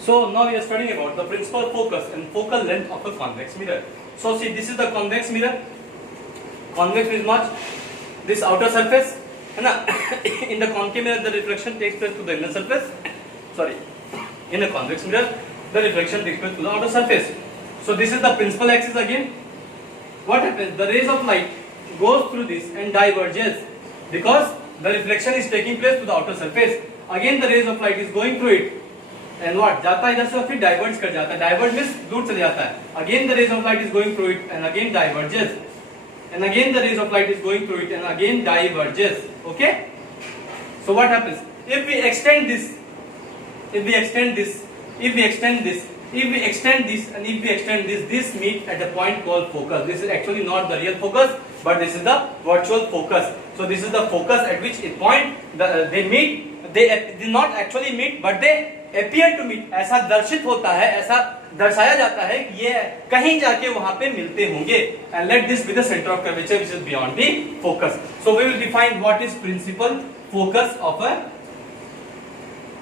So now we are studying about the principal focus and focal length of a convex mirror. So see, this is the convex mirror. Convex means much this outer surface, है ना? In the concave mirror, the reflection takes place to the inner surface. Sorry, in a convex mirror, the reflection takes place to the outer surface. So this is the principal axis again. What happens? The rays of light goes through this and diverges because the reflection is taking place to the outer surface. Again, the rays of light is going through it. And what? जाता है इधर से और फिर diverge कर जाता है. Diverge means दूर चले जाता है. Again the rays of light is going through it and again diverges. And again the rays of light is going through it and again diverges. Okay? So what happens? If we extend this, if we extend this, if we extend this, if we extend this and if we extend this, this meet at a point called focus. This is actually not the real focus, but this is the virtual focus. So this is the focus at which a point they meet. They did not actually meet, but they appear to meet. ऐसा दर्शित होता है, ऐसा दर्शाया जाता है कि ये कहीं जाके वहां पे मिलते होंगे. And let this be the center of curvature which is beyond the focus. So we will define what is principal focus of a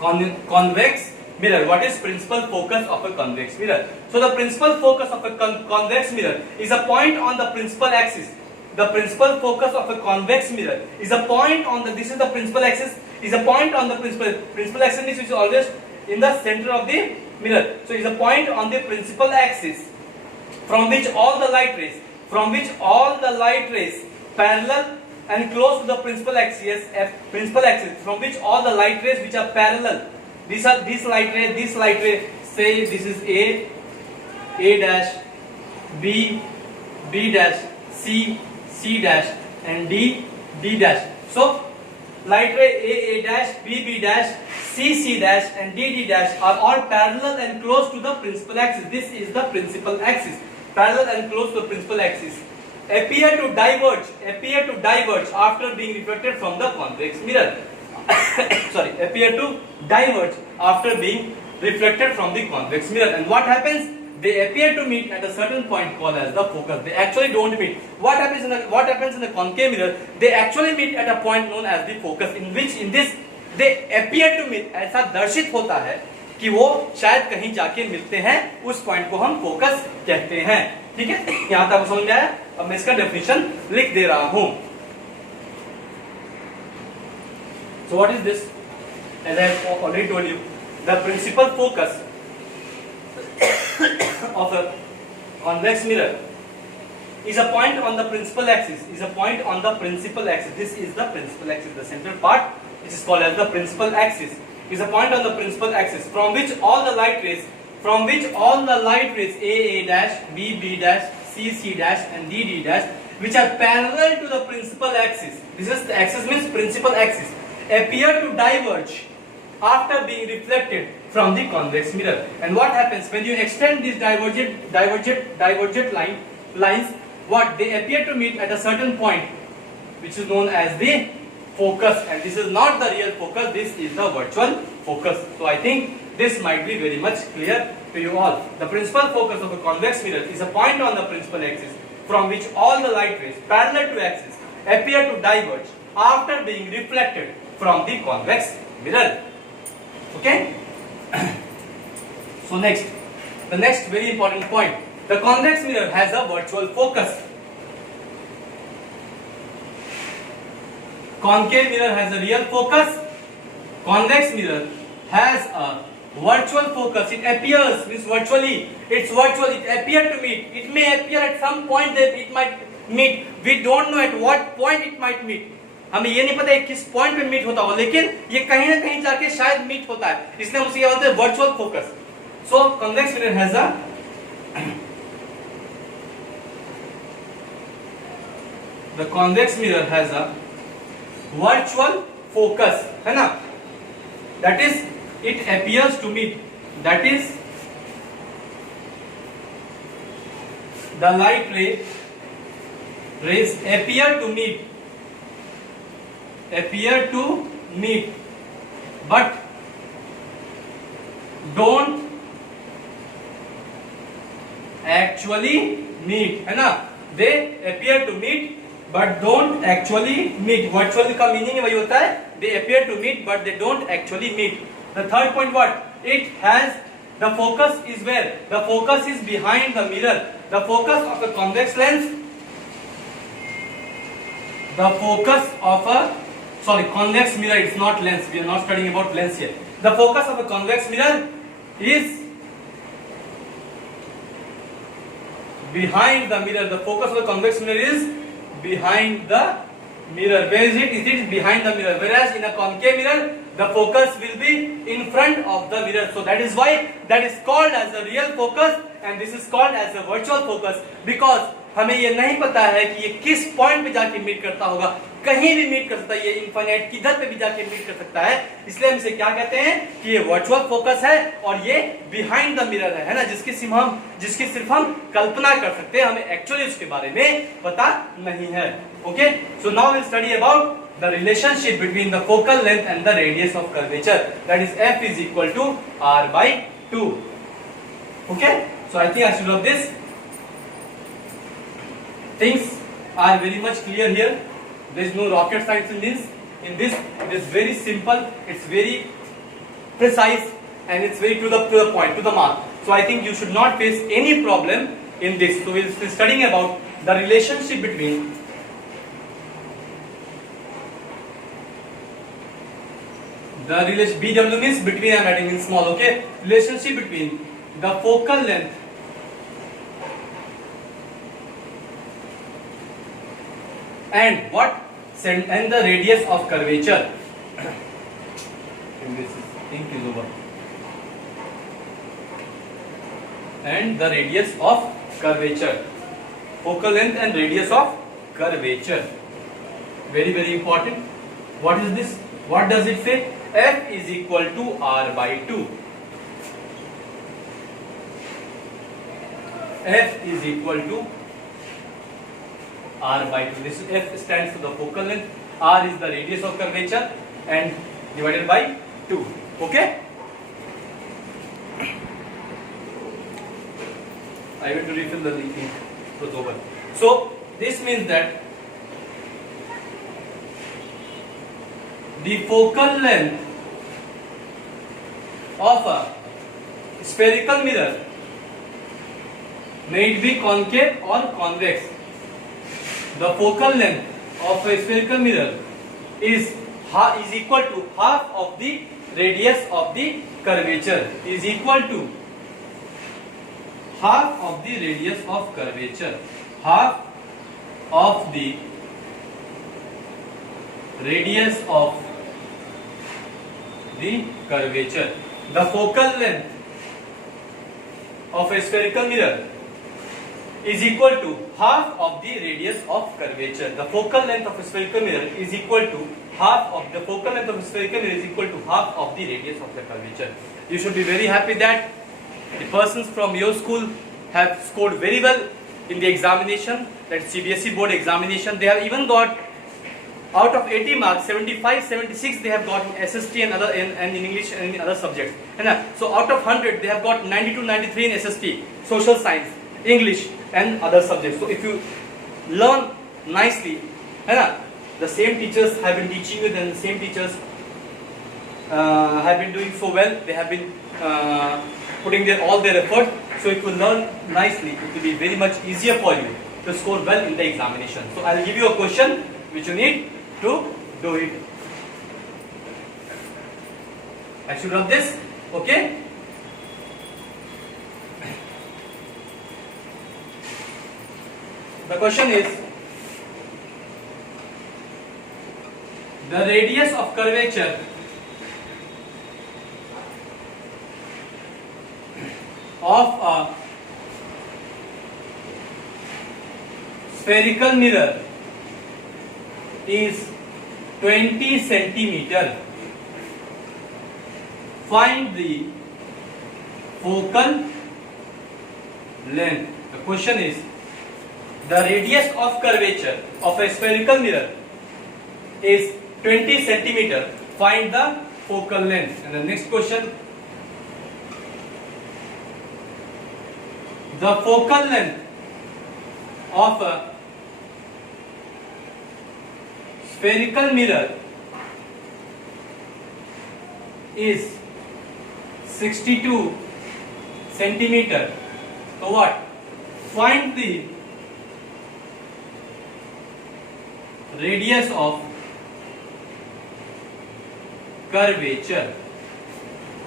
convex mirror. What is principal focus of a convex mirror? So the principal focus of a convex mirror is a point on the principal axis. The principal focus of a convex mirror is a point on the, this is the principal axis, is a point on the principal axis which is always in the center of the mirror. So is a point on the principal axis from which all the light rays, parallel and close to the principal axis, from which all the light rays which are parallel, these light ray, say this is A dash, B dash, C dash and D dash. So light ray A dash, B dash, C dash and D dash are all parallel and close to the principal axis. This is the principal axis. Parallel and close to the principal axis. Appear to diverge after being reflected from the convex mirror. Sorry, appear to diverge after being reflected from the convex mirror. And what happens? They appear to meet at a certain point called as the focus. They actually don't meet. What happens in the concave mirror? They actually meet at a point known as the focus, in this they appear to meet. ऐसा दर्शित होता है कि वो शायद कहीं जाके मिलते हैं. उस पॉइंट को हम फोकस कहते हैं. ठीक है, यहाँ तक समझ में आया? अब मैं इसका डेफिनेशन लिख दे रहा हूँ. So what is this? As I have already told you, the principal focus of a convex mirror is a point on the principal axis. This is the principal axis. The central part, which is called as the principal axis, is a point on the principal axis from which all the light rays, A dash, B dash, C dash and D dash, which are parallel to the principal axis. This is the axis means principal axis. Appear to diverge after being reflected from the convex mirror. And what happens when you extend these divergent lines? What they appear to meet at a certain point, which is known as the focus. And this is not the real focus. This is the virtual focus. So I think this might be very much clear to you all. The principal focus of a convex mirror is a point on the principal axis from which all the light rays parallel to axis appear to diverge after being reflected from the convex mirror. Okay? So the next very important point. The convex mirror has a virtual focus. Concave mirror has a real focus. Convex mirror has a virtual focus. It appears, means virtually. It's virtual. It appears to meet. It may appear at some point that it might meet. We don't know at what point it might meet. हमें ये नहीं पता किस point पे meet होता हो, लेकिन ये कहीं ना कहीं जाके शायद मीट होता है. इसलिए हम उसे क्या बोलते हैं? Virtual focus. So convex mirror has a the convex mirror has a virtual focus, है ना? That is it appears to meet. That is the light rays appear to meet but don't actually meet, है ना? They appear to meet but don't actually meet. Virtually का meaning वही होता है. They appear to meet but they don't actually meet. The third point, what? It has The focus is where? The focus is behind the mirror. The focus of a convex lens. The focus of a convex mirror. It's not lens. We are not studying about lens here. The focus of a convex mirror is behind the mirror. The focus of the convex mirror is behind the mirror. Where is it? It is behind the mirror. Whereas in a concave mirror, the focus will be in front of the mirror. So that is why that is called as a real focus and this is called as a virtual focus. Because हमें ये नहीं पता है कि ये किस point पे जाके मीट करता होगा, कहीं भी मीट कर सकता है, ये इनफाइनाइट किधर पे भी जाके मीट कर सकता है. इसलिए हम इसे क्या कहते हैं कि ये वर्चुअल फोकस है और ये बिहाइंड द मिरर है ना, जिसकी सिर्फ हम कल्पना कर सकते हैं, हमें एक्चुअली उसके बारे में पता नहीं है. Okay, so now will study about the relationship between the focal length and the radius of curvature, that is f is equal to r by 2. Okay, so I think I should have this. Things are very much clear here. There is no rocket science in this. It is very simple, it's very precise and it's very to the point, to the mark. So I think you should not face any problem in this. So we will be studying about the relationship between BW means between, I am adding in small, okay? Relationship between the focal length and the radius of curvature. Ink is over. And the radius of curvature. Focal length and radius of curvature. Very, very important. What is this? What does it say? F is equal to R by 2. F is equal to R by 2. This F stands for the focal length, R is the radius of curvature and divided by 2. Okay? I went to refill the ink. It was over. So this means that the focal length of a spherical mirror, may it be concave or convex, the focal length of a spherical mirror is equal to half of the radius of the curvature, is equal to half of the radius of curvature, half of the radius of the curvature. The focal length of a spherical mirror is equal to half of the radius of curvature. The focal length of a spherical mirror is equal to half of the focal length of a spherical mirror is equal to half of the radius of the curvature. You should be very happy that the persons from your school have scored very well in the examination, that CBSE board examination. They have even got out of 80 marks, 75, 76 they have got in SST and other in English and in other subjects. So out of 100 they have got 92, 93 in SST, social science, English and other subjects. So if you learn nicely, the same teachers have been teaching you, and the same teachers have been doing so well. They have been putting all their effort. So if you learn nicely, it will be very much easier for you to score well in the examination. So I will give you a question which you need to do it. I should have this, okay? The question is, the radius of curvature of a spherical mirror is 20 centimeter. Find the focal length. The question is, the radius of curvature of a spherical mirror is 20 centimeter. Find the focal length. And the next question, the focal length of a spherical mirror is 62 centimeter. So what? Find the radius of curvature.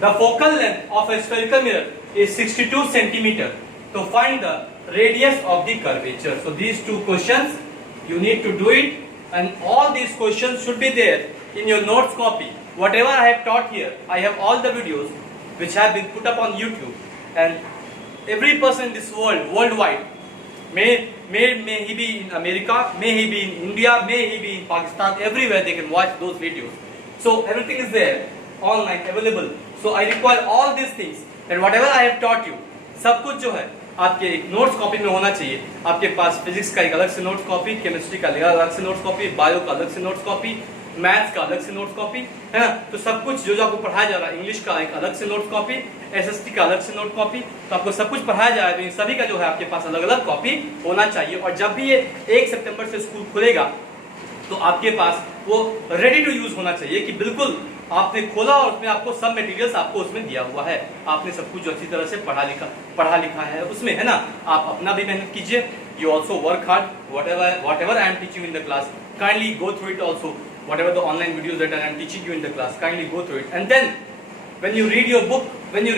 The focal length of a spherical mirror is 62 centimeter. To find the radius of the curvature. So these two questions you need to do it, and all these questions should be there in your notes copy. Whatever I have taught here, I have all the videos which have been put up on YouTube, and every person in this world, worldwide, may he be in America, may he be in India, may he be in Pakistan, everywhere they can watch those videos. So everything is there online available. So I require all these things, and whatever I have taught you, सब कुछ जो है आपके एक notes copy में होना चाहिए. आपके पास फिजिक्स का एक अलग से नोट्स कॉपी, केमिस्ट्री का अलग से नोट्स कॉपी, बायो का अलग से नोट्स कॉपी, मैथ्स का अलग से नोट्स कॉपी, है ना. तो सब कुछ जो आपको पढ़ाया जा रहा है, इंग्लिश का एक अलग से नोट्स कॉपी, एसएसटी का अलग से नोट कॉपी, तो आपको सब कुछ पढ़ाया जा रहा है. तो इन सभी का जो है आपके पास अलग अलग कॉपी होना चाहिए. और जब भी ये 1 सितंबर से स्कूल खुलेगा तो आपके पास वो रेडी टू यूज होना चाहिए कि बिल्कुल आपने खोला और उसमें आपको सब मटेरियल्स आपको उसमें दिया हुआ है. आपने सब कुछ जो अच्छी तरह से पढ़ा लिखा है उसमें, है ना. आप अपना भी मेहनत कीजिए. You also work hard. whatever I am teaching in the class, kindly go through it also. Whatever the online videos that I am teaching you in the class, kindly go through it. And then when you read your book, when you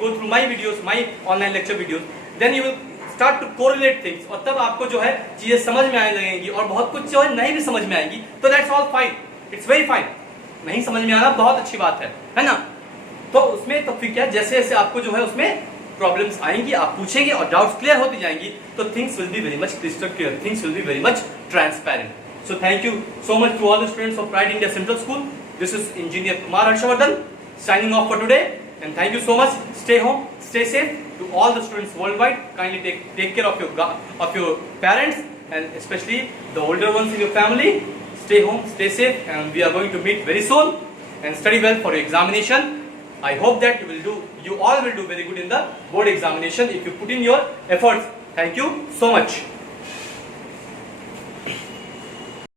go through my videos, my online lecture videos, then you will start to correlate things. और तब आपको जो है चीजें समझ में आने लगेंगी, और बहुत कुछ जो है नहीं भी समझ में आएंगी. तो that's all fine. It's very fine. नहीं समझ में आना बहुत अच्छी बात है ना. तो उसमें तो फिर क्या, जैसे जैसे आपको जो है उसमें प्रॉब्लम्स आएंगी, आप पूछेंगे और डाउट्स क्लियर होती जाएंगी, तो things will be very much crystal clear, things will be very much transparent. So thank you so much to all the students of Pride India Central School. This is engineer Kumar Harshvardhan signing off for today, and thank you so much. Stay home, stay safe. To all the students worldwide, kindly take care of your parents, and especially the older ones in your family. Stay home, stay safe, and we are going to meet very soon. And study well for your examination. I hope that you all will do very good in the board examination if you put in your efforts. Thank you so much.